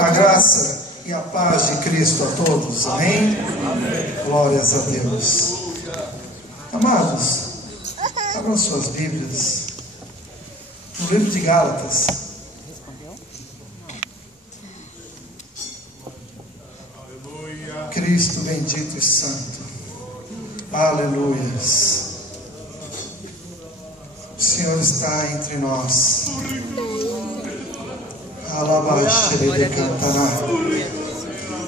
A graça e a paz de Cristo a todos. Amém? Glórias a Deus. Amados, abram suas Bíblias no livro de Gálatas. Cristo bendito e santo. Aleluias. O Senhor está entre nós.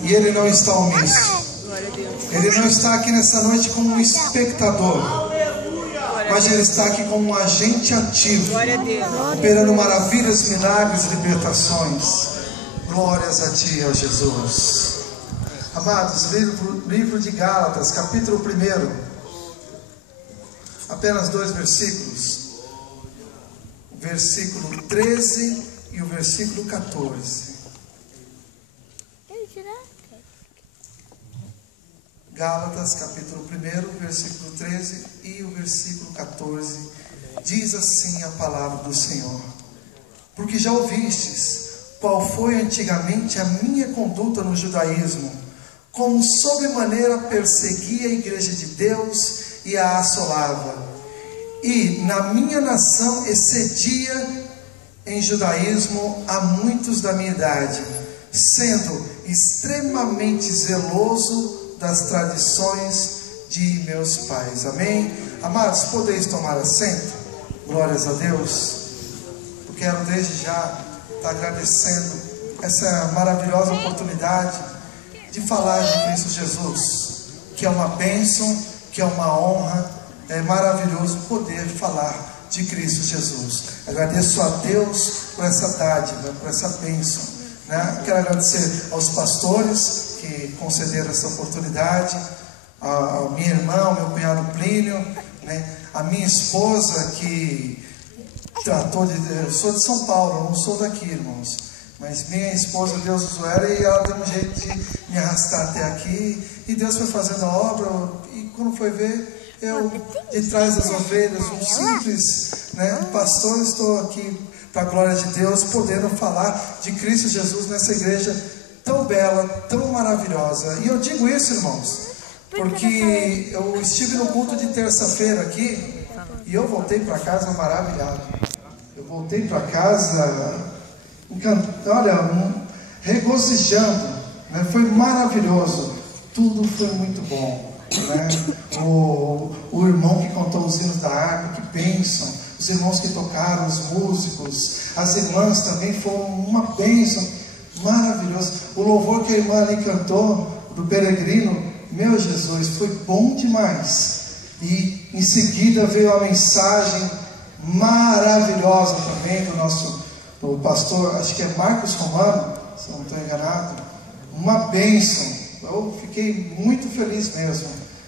E Ele não está omisso. Ele não está aqui nessa noite como um espectador, mas Ele está aqui como um agente ativo, operando maravilhas, milagres e libertações. Glórias a Ti, ó Jesus. Amados, livro de Gálatas, capítulo 1, apenas 2 versículos, o versículo 13 e o versículo 14. Gálatas, capítulo 1, versículo 13 e o versículo 14, diz assim a palavra do Senhor: porque já ouvistes qual foi antigamente a minha conduta no judaísmo, como sobremaneira perseguia a igreja de Deus e a assolava, e na minha nação excedia em judaísmo a muitos da minha idade, sendo extremamente zeloso das tradições de meus pais. Amém? Amados, podeis tomar assento? Glórias a Deus. Eu quero desde já estar agradecendo essa maravilhosa oportunidade de falar de Cristo Jesus, que é uma bênção, que é uma honra. É maravilhoso poder falar de Cristo Jesus. Agradeço a Deus por essa dádiva, por essa bênção, né? Quero agradecer aos pastores que concederam essa oportunidade, a minha irmã, meu cunhado Plínio, né? A minha esposa que tratou de... Eu sou de São Paulo, não sou daqui, irmãos, mas minha esposa, Deus usou ela e ela deu um jeito de me arrastar até aqui, e Deus foi fazendo a obra, e quando foi ver, eu, de trás das ovelhas, um simples, né, pastor, estou aqui para a glória de Deus, podendo falar de Cristo Jesus nessa igreja tão bela, tão maravilhosa. E eu digo isso, irmãos, porque eu estive no culto de terça-feira aqui, e eu voltei para casa maravilhado. Eu voltei para casa, regozijando, né? Foi maravilhoso, tudo foi muito bom. Né? O irmão que cantou os hinos da harpa, que bênção. Os irmãos que tocaram, os músicos, as irmãs também foram uma bênção, maravilhoso. O louvor que a irmã ali cantou, do peregrino, meu Jesus, foi bom demais. E em seguida veio a mensagem maravilhosa também do pastor, acho que é Marcos Romano, se não estou enganado. Uma bênção. Eu fiquei muito feliz mesmo,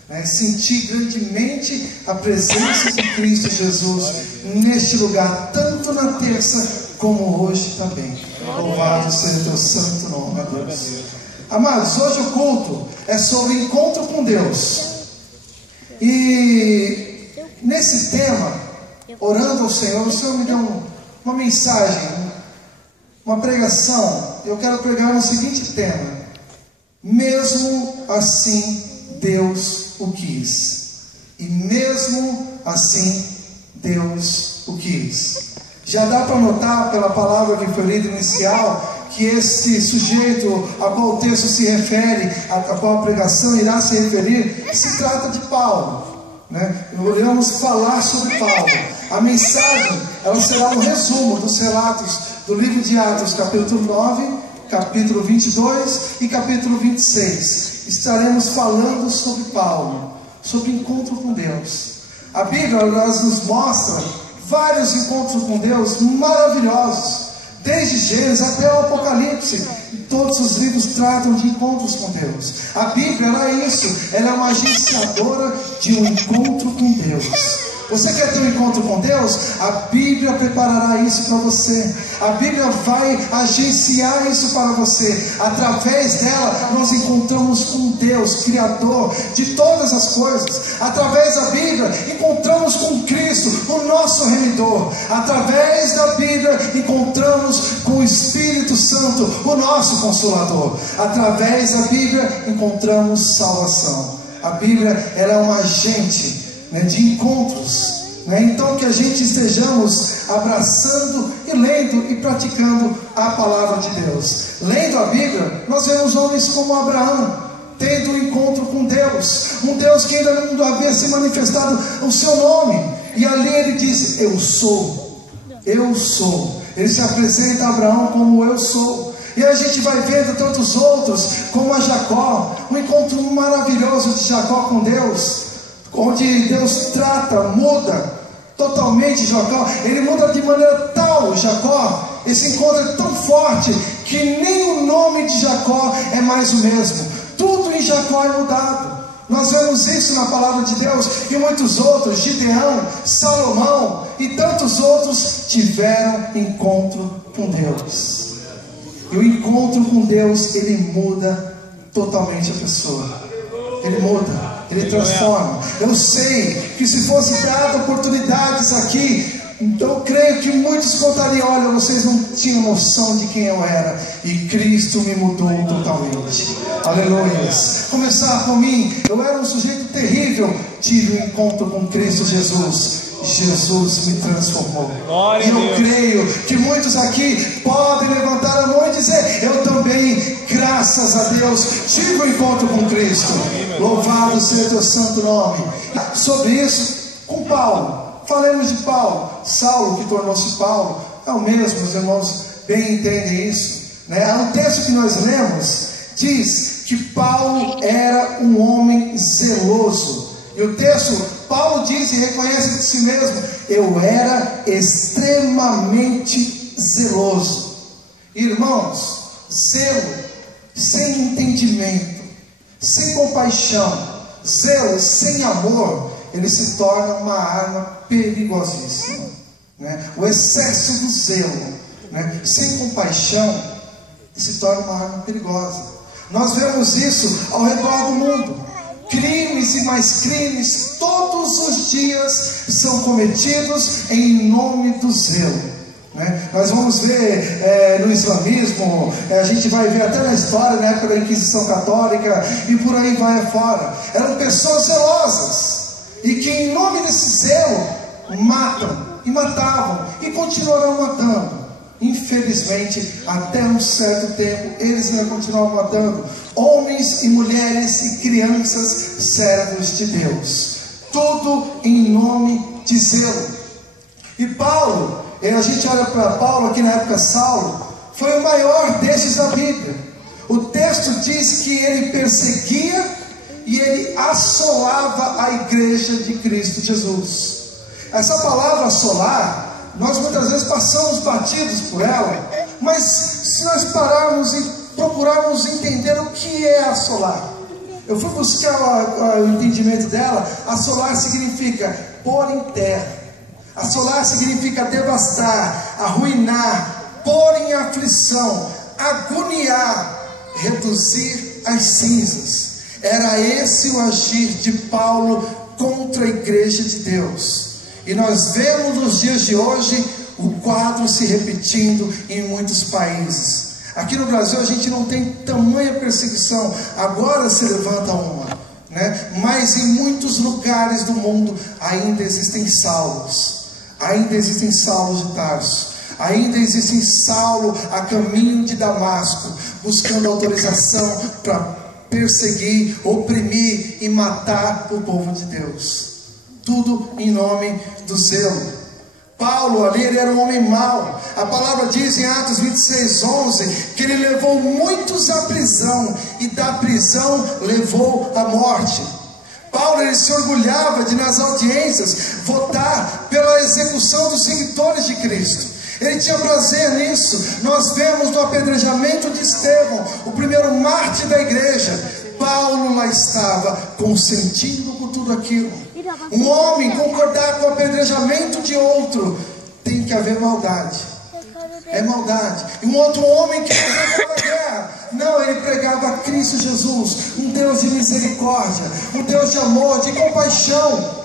né? Senti grandemente a presença de Cristo Jesus neste lugar, tanto na terça como hoje também. Louvado seja o teu santo nome, meu Deus. Amados, hoje o culto é sobre encontro com Deus. E nesse tema, orando ao Senhor, o Senhor me deu uma mensagem, uma pregação. Eu quero pregar no seguinte tema: mesmo assim Deus o quis. E mesmo assim Deus o quis. Já dá para notar pela palavra que foi lida inicial que este sujeito a qual o texto se refere, a qual a pregação irá se referir, se trata de Paulo, né? Iremos falar sobre Paulo. A mensagem, ela será um resumo dos relatos do livro de Atos, capítulo 9, capítulo 22 e capítulo 26. Estaremos falando sobre Paulo, sobre encontro com Deus. A Bíblia nos mostra vários encontros com Deus maravilhosos, desde Gênesis até o Apocalipse. Todos os livros tratam de encontros com Deus. A Bíblia, ela é isso, ela é uma agenciadora de um encontro com Deus. Você quer ter um encontro com Deus? A Bíblia preparará isso para você. A Bíblia vai agenciar isso para você. Através dela nós encontramos com Deus, Criador de todas as coisas. Através da Bíblia encontramos com Cristo, o nosso Remidor. Através da Bíblia encontramos com o Espírito Santo, o nosso Consolador. Através da Bíblia encontramos salvação. A Bíblia ela é um agente, né, de encontros, né? Então que a gente estejamos abraçando e lendo e praticando a palavra de Deus. Lendo a Bíblia, nós vemos homens como Abraão tendo um encontro com Deus, um Deus que ainda não havia se manifestado o seu nome, e ali ele diz: eu sou, eu sou. Ele se apresenta a Abraão como eu sou. E a gente vai vendo tantos outros, como a Jacó, um encontro maravilhoso de Jacó com Deus, onde Deus trata, muda totalmente Jacó. Ele muda de maneira tal, Jacó, esse encontro é tão forte, que nem o nome de Jacó é mais o mesmo. Tudo em Jacó é mudado. Nós vemos isso na palavra de Deus. E muitos outros, Gideão, Salomão e tantos outros, tiveram encontro com Deus. E o encontro com Deus, ele muda totalmente a pessoa. Ele muda, ele transforma. Eu sei que se fosse dado oportunidades aqui, então eu creio que muitos contariam: olha, vocês não tinham noção de quem eu era, e Cristo me mudou totalmente. Aleluia. Começar por mim, eu era um sujeito terrível, tive um encontro com Cristo Jesus. Jesus me transformou. E eu creio que muitos aqui podem levantar a mão e dizer: eu também, graças a Deus, tive um encontro com Cristo. Louvado seja o santo nome. Sobre isso, com Paulo, falemos de Paulo. Saulo, que tornou-se Paulo, é o mesmo, os irmãos bem entendem isso, né? O texto que nós lemos diz que Paulo era um homem zeloso. E o texto, Paulo diz e reconhece de si mesmo: eu era extremamente zeloso. Irmãos, zelo sem entendimento, sem compaixão, zelo sem amor, ele se torna uma arma perigosíssima, né? O excesso do zelo, né, sem compaixão, se torna uma arma perigosa. Nós vemos isso ao redor do mundo. Crimes e mais crimes todos os dias são cometidos em nome do zelo, né? Nós vamos ver no islamismo, a gente vai ver até na história, na época da Inquisição Católica, e por aí vai afora. Eram pessoas zelosas, e que em nome desse zelo matam, e matavam, e continuarão matando. Infelizmente, até um certo tempo, eles ainda continuam matando homens e mulheres e crianças, servos de Deus. Tudo em nome de zelo. E Paulo, a gente olha para Paulo aqui na época Saulo, foi o maior desses da Bíblia. O texto diz que ele perseguia e ele assolava a igreja de Cristo Jesus. Essa palavra assolar, nós muitas vezes passamos batidos por ela, mas se nós pararmos e procurarmos entender o que é assolar, eu fui buscar o entendimento dela. Assolar significa pôr em terra, assolar significa devastar, arruinar, pôr em aflição, agoniar, reduzir às cinzas. Era esse o agir de Paulo contra a igreja de Deus. E nós vemos nos dias de hoje o quadro se repetindo em muitos países. Aqui no Brasil a gente não tem tamanha perseguição, agora se levanta uma, né? Mas em muitos lugares do mundo ainda existem Saulos, ainda existem Saulos de Tarso, ainda existem Saulo a caminho de Damasco, buscando autorização para perseguir, oprimir e matar o povo de Deus. Tudo em nome do zelo. Paulo ali, ele era um homem mau. A palavra diz em Atos 26:11 que ele levou muitos à prisão, e da prisão levou à morte. Paulo, ele se orgulhava de nas audiências votar pela execução dos seguidores de Cristo. Ele tinha prazer nisso. Nós vemos no apedrejamento de Estevão, o primeiro mártir da igreja, Paulo lá estava consentindo por tudo aquilo. Um homem concordar com o apedrejamento de outro, tem que haver maldade. É maldade. E um outro homem que pregava a guerra, não, ele pregava Cristo Jesus, um Deus de misericórdia, um Deus de amor, de compaixão.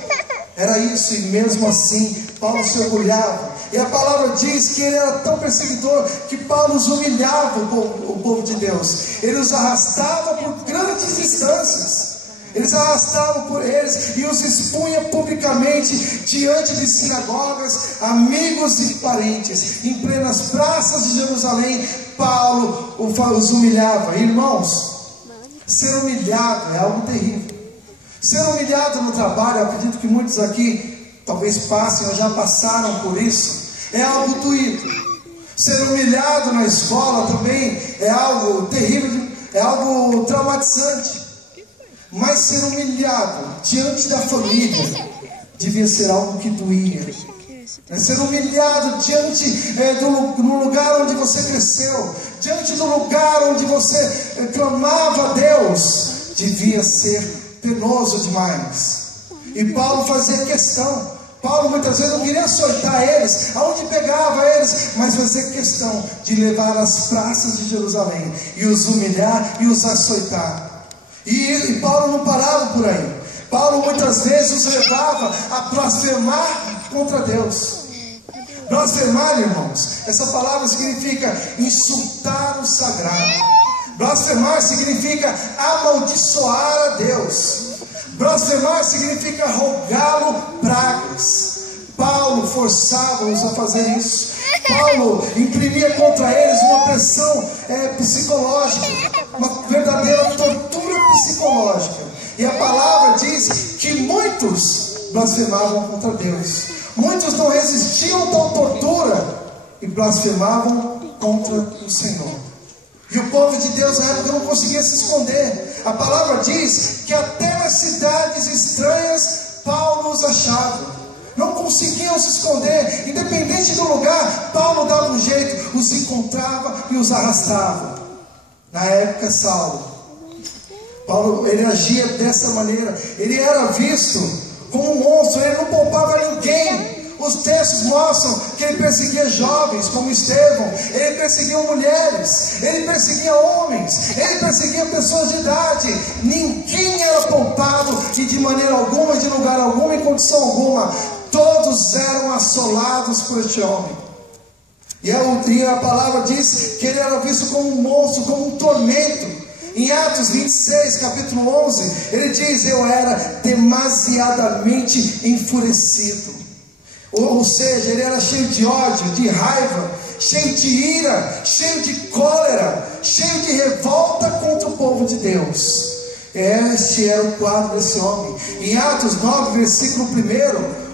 Era isso, e mesmo assim Paulo se orgulhava. E a palavra diz que ele era tão perseguidor que Paulo os humilhava, o povo de Deus. Ele os arrastava por grandes distâncias. Eles arrastavam por eles e os expunha publicamente diante de sinagogas, amigos e parentes. Em plenas praças de Jerusalém, Paulo os humilhava. Irmãos, ser humilhado é algo terrível. Ser humilhado no trabalho, eu acredito que muitos aqui talvez passem ou já passaram por isso, é algo doído. Ser humilhado na escola também é algo terrível, é algo traumatizante. Mas ser humilhado diante da família devia ser algo que doía. Ser humilhado diante do lugar onde você cresceu, diante do lugar onde você clamava a Deus, devia ser penoso demais. E Paulo fazia questão. Paulo muitas vezes não queria açoitar eles, aonde pegava eles, mas fazia questão de levar às praças de Jerusalém e os humilhar e os açoitar. E Paulo não parava por aí. Paulo muitas vezes os levava a blasfemar contra Deus. Blasfemar, irmãos, essa palavra significa insultar o sagrado. Blasfemar significa amaldiçoar a Deus. Blasfemar significa rogá-lo pragas. Paulo forçava-os a fazer isso. Paulo imprimia contra eles uma pressão psicológica, uma verdadeira tortura psicológica. E a palavra diz que muitos blasfemavam contra Deus. Muitos não resistiam a tal tortura e blasfemavam contra o Senhor. E o povo de Deus na época não conseguia se esconder. A palavra diz que até nas cidades estranhas Paulo os achava. Não conseguiam se esconder. Independente do lugar, Paulo dava um jeito, os encontrava e os arrastava. Na época, Paulo, ele agia dessa maneira. Ele era visto como um monstro. Ele não poupava ninguém. Os textos mostram que ele perseguia jovens como Estevão. Ele perseguia mulheres. Ele perseguia homens. Ele perseguia pessoas de idade. Ninguém era poupado. E de maneira alguma, de lugar algum, em condição alguma, todos eram assolados por este homem. E a palavra diz que ele era visto como um monstro, como um tormento. Em Atos 26, capítulo 11, ele diz: eu era demasiadamente enfurecido. Ou seja, ele era cheio de ódio, de raiva, cheio de ira, cheio de cólera, cheio de revolta contra o povo de Deus. Este era o quadro desse homem. Em Atos 9, versículo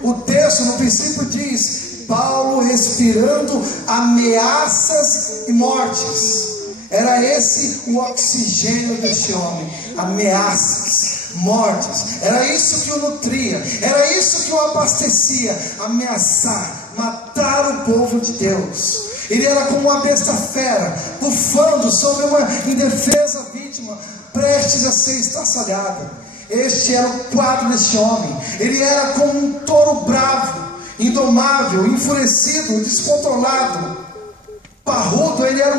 1, o texto no princípio diz: Paulo respirando ameaças e mortes. Era esse o oxigênio deste homem. Ameaças, mortes. Era isso que o nutria, era isso que o abastecia. Ameaçar, matar o povo de Deus. Ele era como uma besta fera, bufando sobre uma indefesa vítima, prestes a ser estraçalhada. Este era o quadro deste homem. Ele era como um touro bravo, indomável, enfurecido, descontrolado, parrudo. Ele era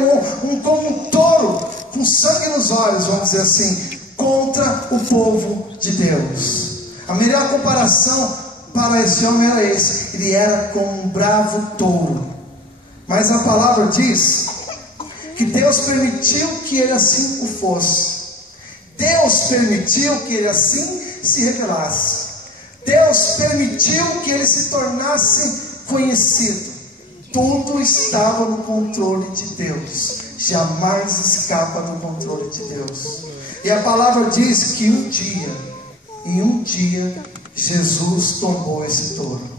como um touro com sangue nos olhos, vamos dizer assim, contra o povo de Deus. A melhor comparação para esse homem era esse: ele era como um bravo touro. Mas a palavra diz que Deus permitiu que ele assim o fosse. Deus permitiu que ele assim se revelasse. Deus permitiu que ele se tornasse conhecido. Tudo estava no controle de Deus. Jamais escapa do controle de Deus. E a palavra diz que em um dia, Jesus tomou esse touro.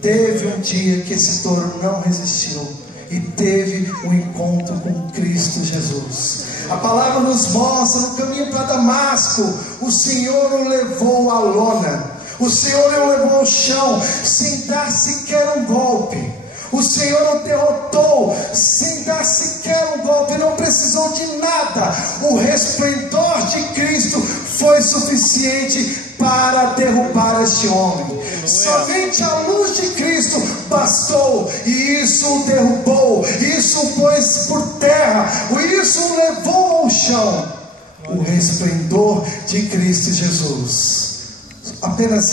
Teve um dia que esse touro não resistiu e teve um encontro com Cristo Jesus. A palavra nos mostra, no caminho para Damasco, o Senhor o levou à lona, o Senhor o levou ao chão, sem dar sequer um golpe. O Senhor o derrotou sem dar sequer um golpe, não precisou de nada. O resplendor de Cristo foi suficiente para para derrubar este homem. Somente a luz de Cristo bastou, e isso o derrubou, isso o pôs por terra, isso o levou ao chão. O resplendor de Cristo Jesus. Apenas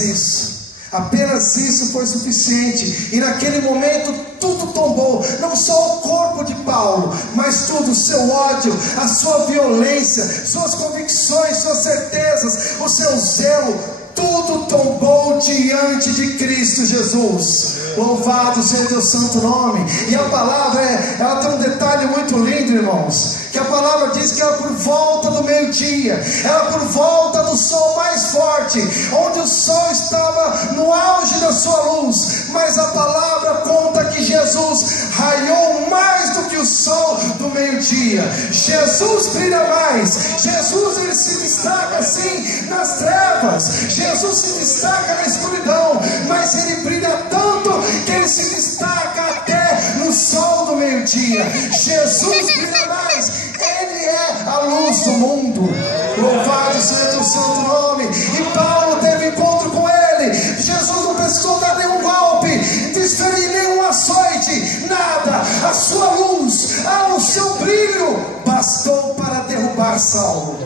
isso foi suficiente, e naquele momento tudo tombou, não só o corpo de Paulo, mas tudo, o seu ódio, a sua violência, suas convicções, suas certezas, o seu zelo, tudo tombou diante de Cristo Jesus. Louvado seja o santo nome. E a palavra ela tem um detalhe muito lindo, irmãos, que a palavra diz que era por volta do meio-dia, era por volta do sol mais forte, onde o sol estava no auge da sua luz, mas a palavra conta que Jesus raiou mais do que o sol do meio-dia. Jesus brilha mais, Jesus ele se destaca assim nas trevas, Jesus se destaca na escuridão, mas ele brilha tanto que ele se destaca até no sol do meio-dia. Jesus brilha mais, ele é a luz do mundo. Louvado seja o santo nome. E Paulo teve encontro com ele. Jesus não precisou dar nenhum golpe, desferir nenhum açoite, nada. A sua luz, o seu brilho bastou para derrubar Saulo.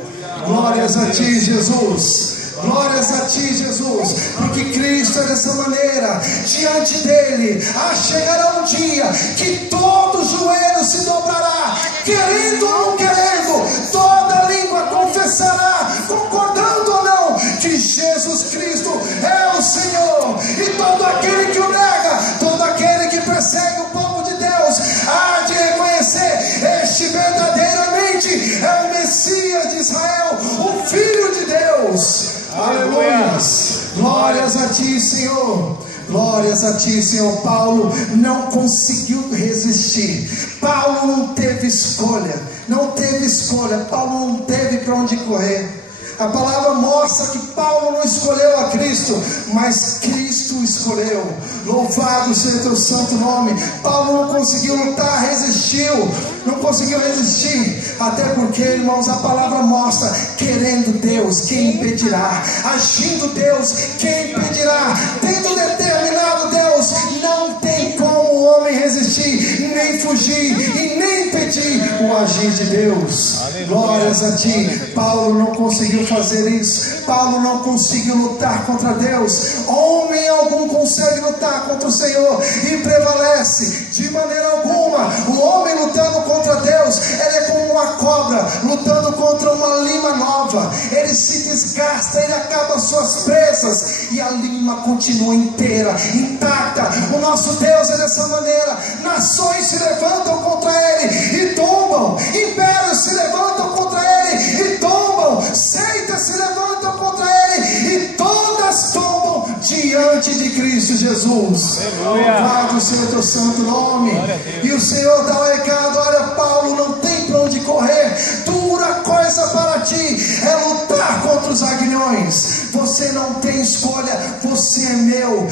Glórias a ti, Jesus. Glórias a ti, Jesus, porque Cristo é dessa maneira. Diante dele chegará um dia que todo joelho se dobrará, querendo ou não querendo, toda língua confessará, concordando ou não, que Jesus Cristo é o Senhor. E todo aquele que o nega, todo aquele que persegue o povo de Deus, há de reconhecer: este verdadeiramente é o Messias de Israel, o Filho de Deus. Aleluias, glórias a ti, Senhor, glórias a ti, Senhor. Paulo não conseguiu resistir, Paulo não teve escolha, Paulo não teve para onde correr. A palavra mostra que Paulo não escolheu a Cristo, mas Cristo o escolheu. Louvado seja o santo nome. Paulo não conseguiu lutar, não conseguiu resistir, até porque, irmãos, a palavra mostra: querendo Deus, quem impedirá? Agindo Deus, quem impedirá? Tendo determinado Deus, não tem como o homem resistir, nem fugir e nem impedir o agir de Deus. Glórias a ti. Paulo não conseguiu fazer isso, Paulo não conseguiu lutar contra Deus. Homem algum consegue lutar contra o Senhor e prevalece? De maneira alguma. O homem lutando contra Deus, ele é como uma cobra lutando contra uma lima nova. Ele se desgasta, ele acaba suas presas e a lima continua inteira, intacta. O nosso Deus é dessa maneira. Nações se levantam contra ele e tombam, impérios se levantam contra ele e tombam, seitas se levantam contra ele e todas tombam diante de Cristo Jesus. Louvado seja o santo nome. E o Senhor dá o recado: olha, Paulo, não tem para onde correr, dura coisa para ti é lutar contra os aguilhões. Você não tem escolha, você é meu.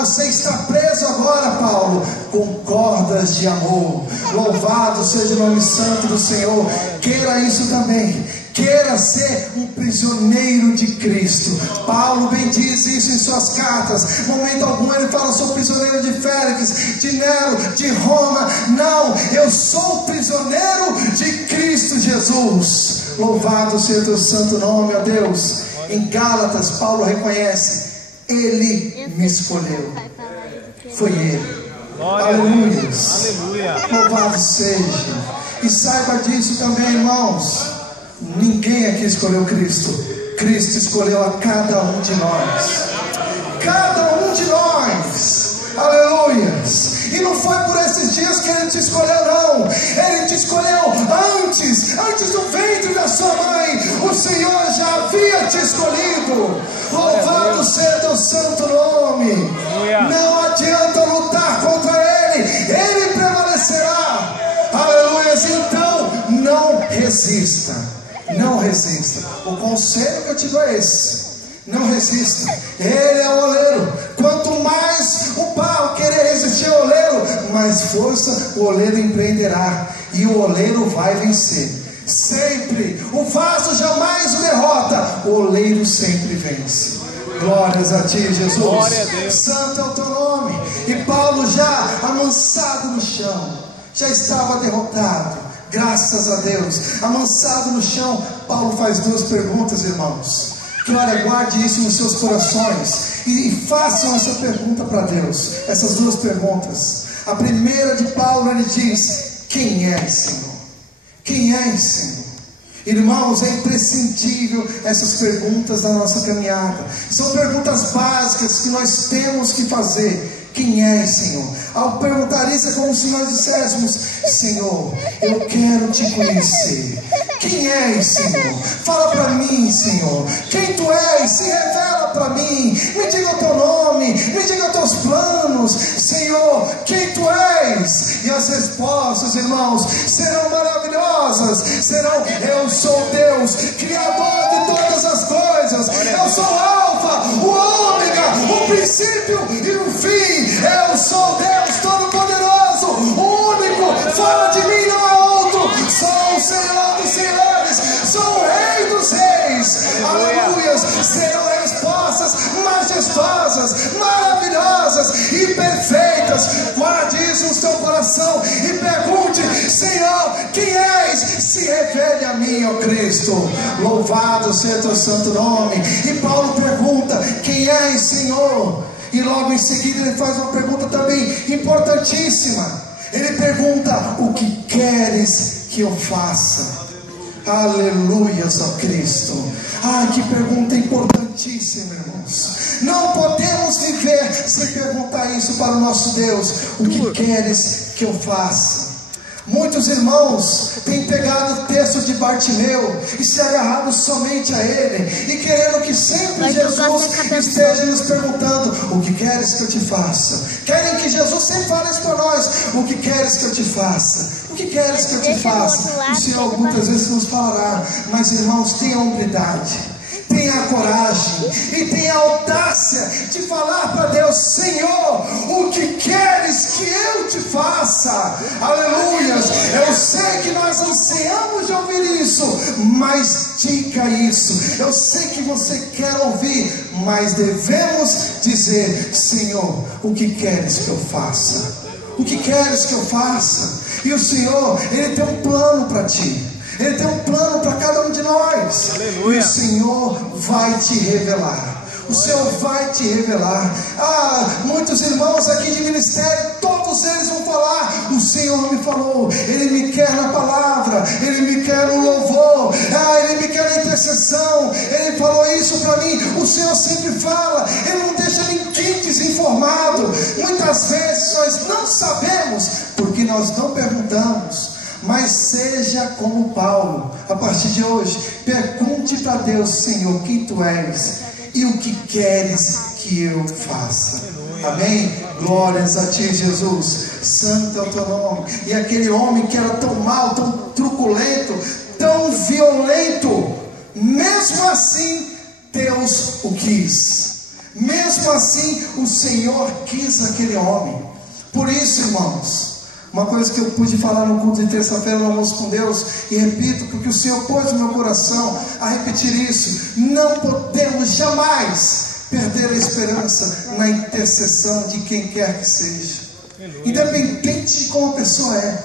Você está preso agora, Paulo, com cordas de amor. Louvado seja o nome santo do Senhor. Queira isso também, queira ser um prisioneiro de Cristo. Paulo bem diz isso em suas cartas. Momento algum ele fala: sou prisioneiro de Félix, de Nero, de Roma. Não, eu sou prisioneiro de Cristo Jesus. Louvado seja o santo nome, ó Deus. Em Gálatas, Paulo reconhece: ele me escolheu, foi ele. Aleluia. Louvado seja. E saiba disso também, irmãos: ninguém aqui escolheu Cristo, Cristo escolheu a cada um de nós. Cada um de nós. Aleluias. E não foi por esses dias que ele te escolheu, não. Ele te escolheu antes do ventre da sua mãe. O Senhor já havia te escolhido. Louvado seja o santo nome. Não adianta lutar contra ele, ele prevalecerá. Aleluias. Então não resista, não resista. O conselho que eu te dou é esse: não resista. Ele é o oleiro. Quanto mais o barro querer resistir ao oleiro, mais força o oleiro empreenderá, e o oleiro vai vencer. Sempre. O vaso jamais o derrota, o oleiro sempre vence. Glórias a ti, Jesus. Glória a Deus. Santo é o teu nome. E Paulo, já amansado no chão, já estava derrotado, graças a Deus, amansado no chão, Paulo faz duas perguntas, irmãos. Que olha, guarde isso nos seus corações e façam essa pergunta para Deus. Essas duas perguntas. A primeira de Paulo, ele diz: quem és, Senhor? Quem és, Senhor? Irmãos, é imprescindível essas perguntas da nossa caminhada. São perguntas básicas que nós temos que fazer. Quem és, Senhor? Ao perguntar isso, é como se nós disséssemos: Senhor, eu quero te conhecer. Quem és, Senhor? Fala para mim, Senhor. Quem tu és? Se revela para mim. Me diga o teu nome, me diga os teus planos, Senhor. Quem tu és? E as respostas, irmãos, serão maravilhosas. Serão: eu sou Deus, Criador de todas as coisas. Eu sou o Alfa, o Ômega, o princípio e o fim. Eu sou Deus Todo-Poderoso, o único. Fora de mim não há outro. Sou o Senhor dos senhores, sou o Rei dos reis. Aleluias. Serão respostas majestosas, maravilhosas e perfeitas. Guarde isso no seu coração e pergunte: Senhor, quem és? Se revele a mim, ó Cristo. Louvado seja teu santo nome. E Paulo pergunta: quem és, Senhor? E logo em seguida ele faz uma pergunta também importantíssima. Ele pergunta: o que queres que eu faça? Aleluias, ó Cristo. Que pergunta importantíssima, irmãos. Não podemos viver sem perguntar isso para o nosso Deus: o que queres que eu faça? Muitos irmãos têm pegado o texto de Bartimeu e se agarrado somente a ele, e querendo que sempre Jesus esteja nos perguntando: o que queres que eu te faça? Querem que Jesus sempre fale isso para nós: o que queres que eu te faça? O que queres que eu te faça? O Senhor muitas vezes nos falará, mas irmãos, tenha humildade, tenha a coragem e tenha a audácia de falar para Deus: Senhor, o que queres que eu te faça? Aleluias. Eu sei que nós ansiamos de ouvir isso, mas diga isso. Eu sei que você quer ouvir, mas devemos dizer: Senhor, o que queres que eu faça? O que queres que eu faça? E o Senhor, Ele tem um plano para ti. Ele tem um plano para cada um de nós. Aleluia. E o Senhor vai te revelar. O Senhor vai te revelar. Muitos irmãos aqui de ministério, todos eles vão falar: o Senhor me falou, Ele me quer na palavra, Ele me quer no louvor, Ele me quer na intercessão, Ele falou isso para mim. O Senhor sempre fala, Ele não deixa ninguém desinformado. Muitas vezes nós não sabemos porque nós não perguntamos. Mas seja como Paulo, a partir de hoje, pergunte para Deus: Senhor, quem tu és e o que queres que eu faça? Amém? Glórias a ti, Jesus. Santo é o teu nome. E aquele homem que era tão mau, tão truculento, tão violento, mesmo assim Deus o quis. Mesmo assim o Senhor quis aquele homem. Por isso, irmãos, uma coisa que eu pude falar no culto de terça-feira no almoço com Deus, e repito porque o Senhor pôs no meu coração a repetir isso: não podemos jamais perder a esperança na intercessão de quem quer que seja. Independente de como a pessoa é,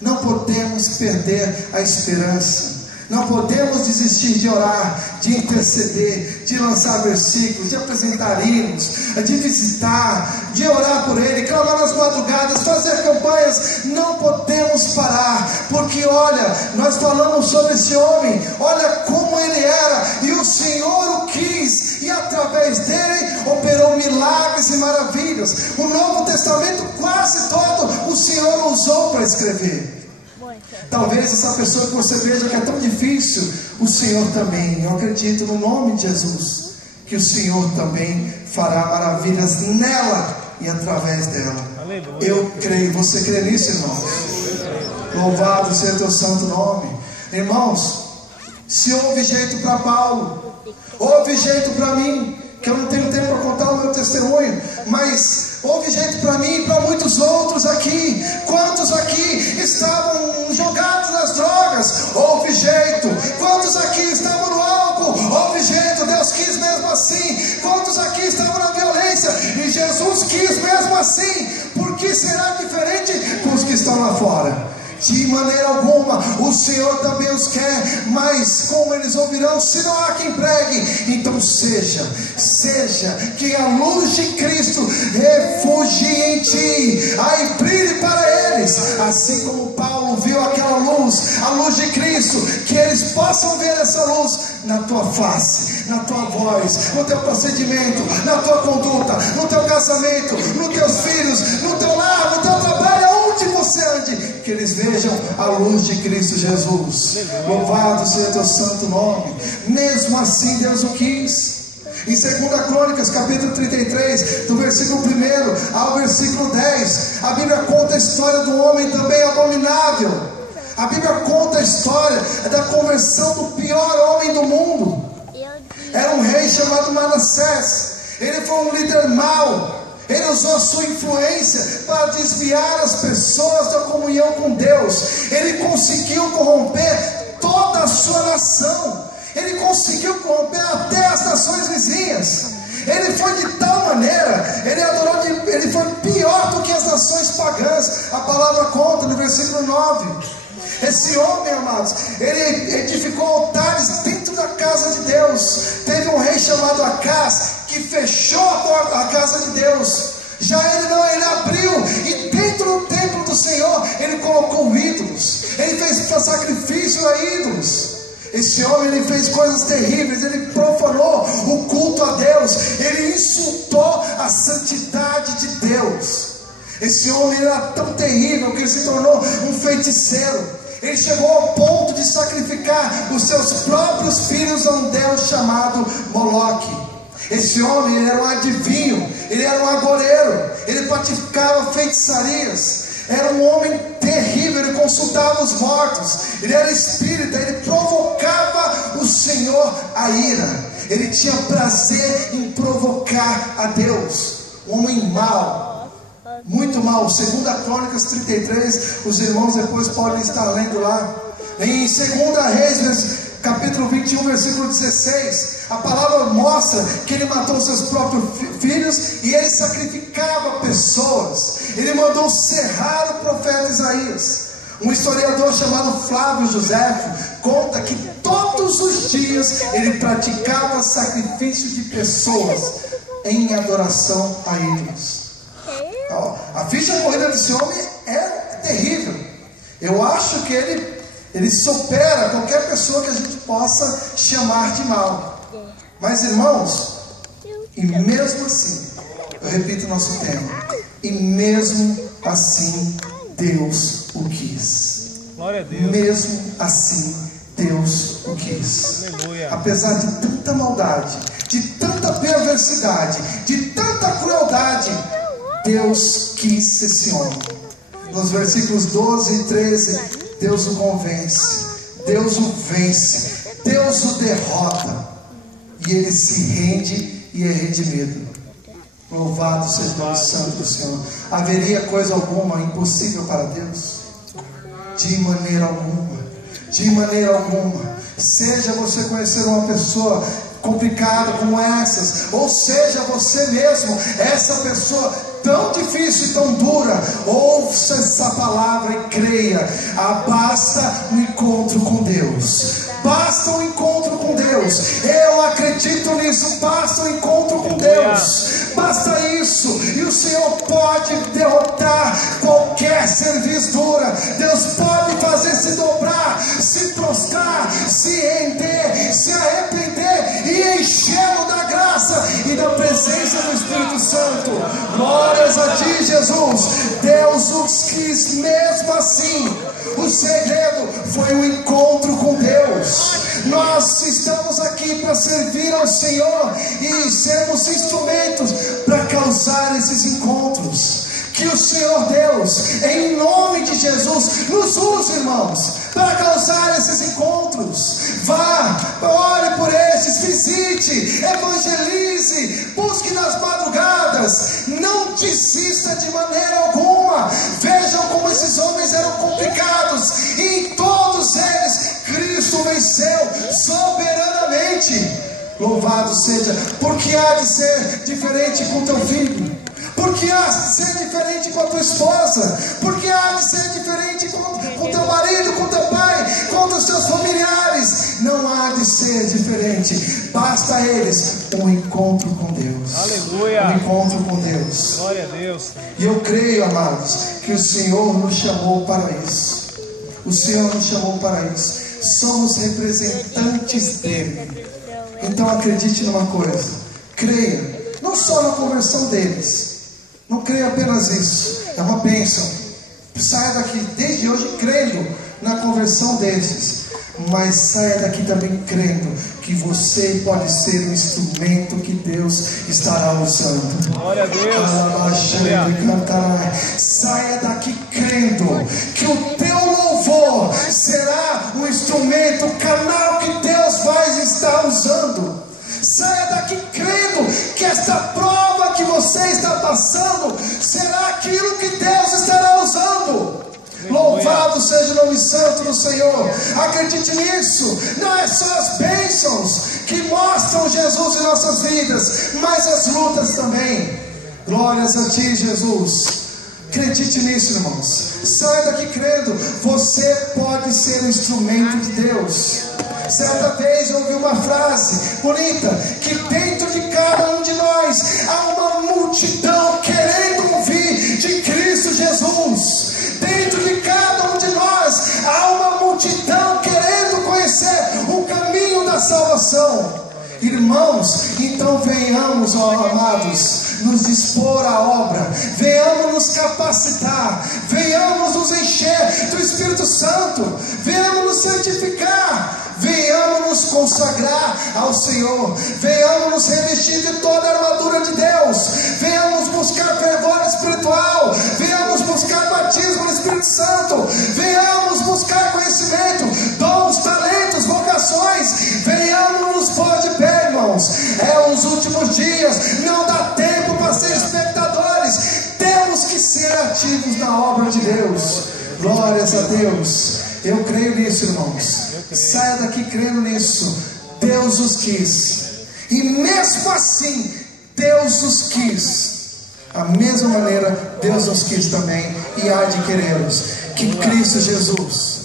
não podemos perder a esperança. Não podemos desistir de orar, de interceder, de lançar versículos, de apresentar hinos, de visitar, de orar por Ele, clamar nas madrugadas, fazer campanhas. Não podemos parar, porque olha, nós falamos sobre esse homem, olha como ele era, e o Senhor o quis, e através dele operou milagres e maravilhas. O Novo Testamento quase todo o Senhor usou para escrever. Talvez essa pessoa que você veja que é tão difícil, o Senhor também, eu acredito no nome de Jesus, que o Senhor também fará maravilhas nela e através dela. Aleluia. Eu creio. Você crê nisso, irmãos? Louvado seja teu santo nome. Irmãos, se houve jeito para Paulo, houve jeito para mim, que eu não tenho tempo para contar o meu testemunho, mas houve jeito para mim e para muitos outros aqui. Quantos aqui estavam jogados nas drogas? Houve jeito. Quantos aqui estavam no álcool? Houve jeito. Deus quis mesmo assim. Quantos aqui forma o Senhor também os quer, mas como eles ouvirão se não há quem pregue? Então seja que a luz de Cristo refugie em ti, aí brilhe para eles, assim como Paulo viu aquela luz, a luz de Cristo, que eles possam ver essa luz na tua face, na tua voz, no teu procedimento, na tua conduta, no teu casamento, nos teus filhos, no teu lar, no teu trabalho, aonde você ande, que eles vejam a luz de Cristo Jesus. Louvado seja teu santo nome. Mesmo assim Deus o quis. Em 2 Crônicas, capítulo 33, do versículo 1 ao versículo 10, a Bíblia conta a história do homem também abominável. A Bíblia conta a história da conversão do pior homem do mundo. Era um rei chamado Manassés. Ele foi um líder mau. Ele usou a sua influência para desviar as pessoas da comunhão com Deus. Ele conseguiu corromper toda a sua nação. Ele conseguiu corromper até as nações vizinhas. Ele foi de tal maneira, ele foi pior do que as nações pagãs. A palavra conta no versículo 9. Esse homem, amados, ele edificou altares dentro da casa de Deus. Teve um rei chamado Acaz que fechou a casa de Deus. Já ele abriu, e dentro do templo do Senhor ele colocou ídolos. Ele fez sacrifício a ídolos. Esse homem, ele fez coisas terríveis. Ele profanou o culto a Deus. Ele insultou a santidade de Deus. Esse homem era tão terrível que ele se tornou um feiticeiro. Ele chegou ao ponto de sacrificar os seus próprios filhos a um Deus chamado Moloque. Esse homem, ele era um adivinho, ele era um agoreiro, ele praticava feitiçarias. Era um homem terrível, ele consultava os mortos, ele era espírita, ele provocava o Senhor a ira. Ele tinha prazer em provocar a Deus. Um homem mau, muito mau. 2 Crônicas 33, os irmãos depois podem estar lendo lá. Em 2 Reis, capítulo 21, versículo 16, a palavra mostra que ele matou seus próprios filhos e ele sacrificava pessoas. Ele mandou serrar o profeta Isaías. Um historiador chamado Flávio Joséfo conta que todos os dias ele praticava sacrifício de pessoas em adoração a ídolos. A ficha corrida desse homem é terrível. Eu acho que ele supera qualquer pessoa que a gente possa chamar de mal. Mas, irmãos, e mesmo assim, eu repito o nosso tema, e mesmo assim Deus o quis. Glória a Deus. Mesmo assim Deus o quis. Aleluia. Apesar de tanta maldade, de tanta perversidade, de tanta crueldade, Deus quis esse homem. Nos versículos 12 e 13, Deus o convence, Deus o vence, Deus o derrota, e ele se rende e é redimido. Louvado seja o nome santo do Senhor. Haveria coisa alguma impossível para Deus? De maneira alguma. De maneira alguma. Seja você conhecer uma pessoa complicada como essas, ou seja você mesmo, essa pessoa tão difícil e tão dura, ouça essa palavra e creia. Basta um encontro com Deus. Basta um encontro com Deus. Eu acredito nisso. Basta um encontro com Deus. Basta isso, e o Senhor pode derrotar qualquer servidura. Deus pode fazer se dobrar, se prostrar, se render, se arrepender e enchê-lo da graça e da presença do Espírito Santo. Glórias a ti, Jesus. Deus os quis mesmo assim. O segredo foi o encontro com Deus. Nós estamos aqui para servir ao Senhor e sermos instrumentos para causar esses encontros. Que o Senhor Deus, em nome de Jesus, nos use, irmãos, para causar esses encontros. Vá, ore por esses, visite, evangelize, busque nas madrugadas, não desista de maneira alguma. Vejam como esses homens eram complicados, e em todos eles Cristo venceu soberanamente. Louvado seja, porque há de ser diferente com teu filho, porque há de ser diferente com a tua esposa, porque há de ser diferente com teu marido, com teu pai, ser diferente. Basta a eles um encontro com Deus. Aleluia. Um encontro com Deus. Glória a Deus. E eu creio, amados, que o Senhor nos chamou para isso. O Senhor nos chamou para isso. Somos representantes dele. Então acredite numa coisa, creia, não só na conversão deles, não creia apenas isso, é uma bênção. Saia daqui desde hoje crendo na conversão desses, mas saia daqui também crendo que você pode ser um instrumento que Deus estará usando. Glória a Deus. Saia daqui crendo que o teu louvor será um instrumento, canal que Deus vai estar usando. Saia daqui crendo que esta prova que você está passando será aquilo que Deus estará usando. Louvado seja o nome santo do Senhor. Acredite nisso. Não é só as bênçãos que mostram Jesus em nossas vidas, mas as lutas também. Glórias a ti, Jesus. Acredite nisso, irmãos. Saia daqui crendo. Você pode ser um instrumento de Deus. Certa vez eu ouvi uma frase bonita, que dentro de cada um de nós há uma multidão querendo ouvir de Cristo Jesus. Dentro de cada um de nós há uma multidão querendo conhecer o caminho da salvação. Irmãos, então venhamos, ó amados, nos dispor à obra, venhamos nos capacitar, venhamos nos encher do Espírito Santo, venhamos nos santificar, venhamos nos consagrar ao Senhor, venhamos nos revestir de toda a armadura de Deus, venhamos buscar fervor espiritual, venhamos buscar batismo no Espírito Santo, venhamos buscar conhecimento, dons, talentos, vocações, venhamos nos pôr de pé, irmãos. É os últimos dias, não dá tempo para ser espectadores, temos que ser ativos na obra de Deus. Glórias a Deus. Eu creio nisso, irmãos. Saia daqui crendo nisso. Deus os quis, e mesmo assim Deus os quis. A mesma maneira Deus nos quis também, e há de querê-los. Que Cristo Jesus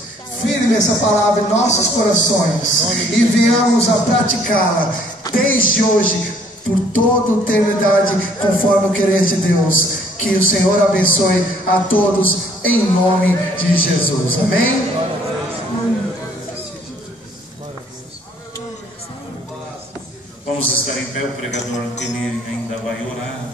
firme essa palavra em nossos corações e venhamos a praticá-la desde hoje, por toda a eternidade, conforme o querer de Deus. Que o Senhor abençoe a todos em nome de Jesus. Amém? Vamos estar em pé, o pregador ele ainda vai orar.